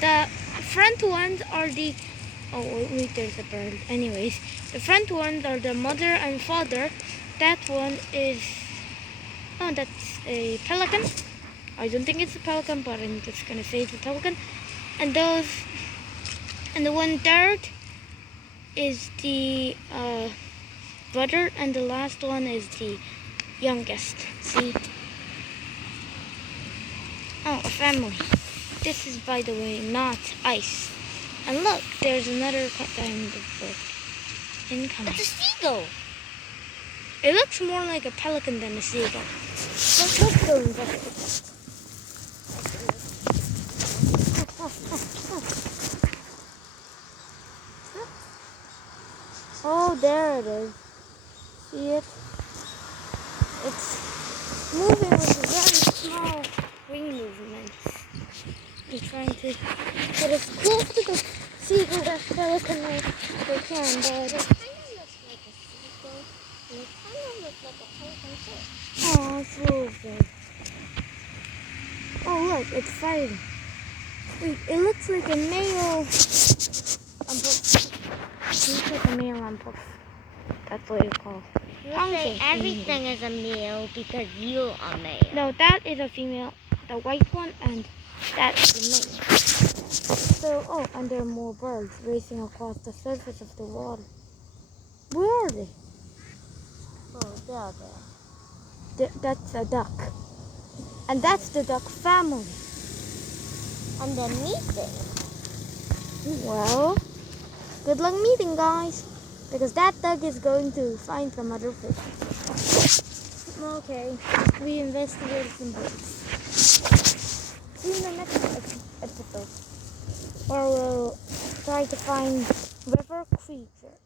The front ones are the... Oh, wait, there's a bird. Anyways, the front ones are the mother and father. That one is... Oh, that's a pelican. I don't think it's a pelican, but I'm just gonna say it's a pelican. And those... And the one third is the brother, and the last one is the youngest. See? Oh, a family. This is, by the way, not ice. And look, there's another kind of bird incoming. It's a seagull. It looks more like a pelican than a seagull. Let's go investigate. Oh, there it is. See it? It's moving with a very small wing movement. I'm trying to get as close to the seagull as pelican as they can, but It kind of looks like a seagull. And it kind of looks like a pelican too. oh, it's really good. Oh, look, it's fighting. Wait, it looks like a male umpuff. It looks like a male umpuff. That's what you call it. You say everything is a male because you are male. No, that is a female, the white one, and that's the male. So, oh, and there are more birds racing across the surface of the water. Where are they? Oh, there they are. That's a duck. And that's the duck family. And they're meeting. Well, good luck meeting, guys. Because that duck is going to find some other fish. Okay, we investigated some birds. See you in the next episode, where we'll try to find river creatures.